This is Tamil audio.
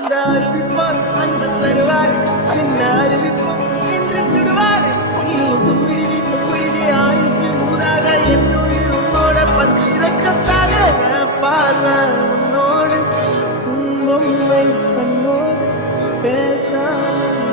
அந்த அறிவிப்பால் அந்த தருவாள் சின்ன அறிவிப்பும் என்று சுடுவாள் தும்பிடி தும்பிடி ஆயுசு ஊராக என்னுயிர் உன்னோட பந்தீர சொத்தாக பார்வை உன்னோடு உன் பொம்மை கண்ணோடு பேசாமல்